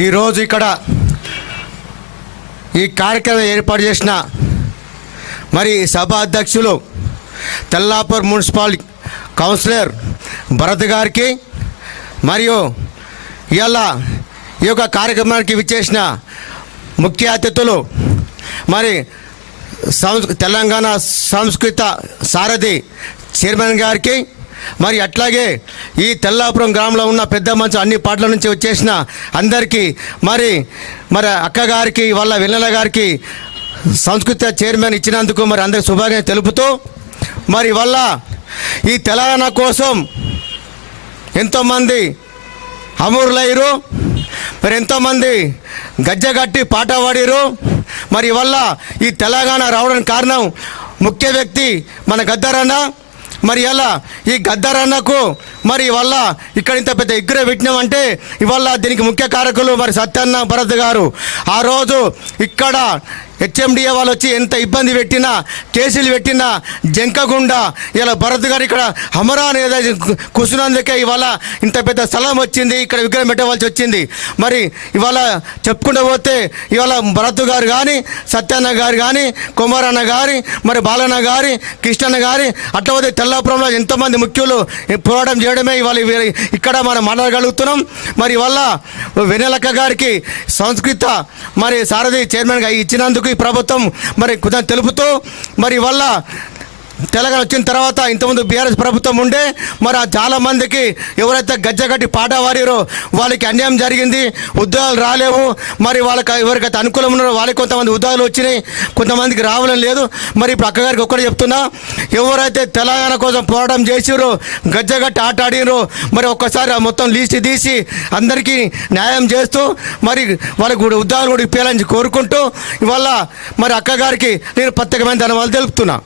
ఈరోజు ఇక్కడ ఈ కార్యక్రమం ఏర్పాటు చేసిన మరి సభ అధ్యక్షులు తెల్లాపూర్ మున్సిపల్ కౌన్సిలర్ భరత్ గారికి మరియు ఇవాళ ఈ యొక్క కార్యక్రమానికి విచ్చేసిన ముఖ్య అతిథులు మరి సంస్ తెలంగాణ సంస్కృత సారథి చైర్మన్ గారికి మరి అట్లాగే ఈ తెల్లాపురం గ్రామంలో ఉన్న పెద్ద మంచు అన్ని పాటల నుంచి వచ్చేసిన అందరికీ మరి మరి అక్కగారికి వాళ్ళ వెన్నెల గారికి సంస్కృత చైర్మన్ ఇచ్చినందుకు మరి అందరికి శుభాకాంక్షలు తెలుపుతూ మరి వల్ల ఈ తెలంగాణ కోసం ఎంతోమంది అమరులయ్యారు మరి ఎంతోమంది గజ్జగట్టి పాట పాడిరు మరి వల్ల ఈ తెలంగాణ రావడానికి కారణం ముఖ్య వ్యక్తి మన గద్దరన్న. మరి ఎలా? ఈ గద్దరన్నకు మరి ఇవాళ ఇక్కడ ఇంత పెద్ద ఎగ్గుర పెట్టినాం అంటే ఇవాళ దీనికి ముఖ్య కారకులు మరి సత్యన్న భరత్ గారు. ఆ రోజు ఇక్కడ హెచ్ఎండిఏ వాళ్ళు వచ్చి ఎంత ఇబ్బంది పెట్టినా కేసులు పెట్టినా జంకగుండా ఇలా భరత్ గారు ఇక్కడ హమరా అనేది కూర్చున్నందుకే ఇవాళ ఇంత పెద్ద స్థలం వచ్చింది ఇక్కడ విగ్రహం పెట్టవలసి వచ్చింది. మరి ఇవాళ చెప్పుకుంటూ పోతే ఇవాళ భరత్ గారు కానీ సత్యన్న గారు కానీ కుమారన్న గారి మరి బాలన్న గారి కృష్ణన్న గారి అట్లా పోతే తెల్లాపురంలో ఎంతోమంది ముఖ్యులు పోరాటం చేయడమే ఇవాళ ఇక్కడ మనం మాట్లాడగలుగుతున్నాం. మరి ఇవాళ వెనెలక్క గారికి సంస్కృత మరి సారథి చైర్మన్గా ఇచ్చినందుకు ఈ ప్రభుత్వం మరి కృతజ్ఞత తెలుపుతూ మరి వల్ల తెలంగాణ వచ్చిన తర్వాత ఇంతకుముందు బీఆర్ఎస్ ప్రభుత్వం ఉండే మరి చాలామందికి చాలా మందికి ఎవరైతే గజ్జగట్టి పాట వారిరో వాళ్ళకి అన్యాయం జరిగింది ఉద్యోగాలు రాలేవు మరి వాళ్ళకి ఎవరికైతే అనుకూలం ఉన్నారో వాళ్ళకి కొంతమంది ఉద్యోగాలు వచ్చినాయి కొంతమందికి రావడం లేదు. మరి ఇప్పుడు అక్కగారికి ఒక్కటి చెప్తున్నా ఎవరైతే తెలంగాణ కోసం పోరాటం చేసిరో గజ్జగట్టి ఆట ఆడిరో మరి ఒక్కసారి ఆ మొత్తం లీస్ట్ తీసి అందరికీ న్యాయం చేస్తూ మరి వాళ్ళకి కూడా ఉద్యోగాలు కూడా ఇప్పించాలని కోరుకుంటూ ఇవాళ మరి అక్కగారికి నేను ప్రత్యేకమైన ధన్యవాదాలు తెలుపుతున్నా.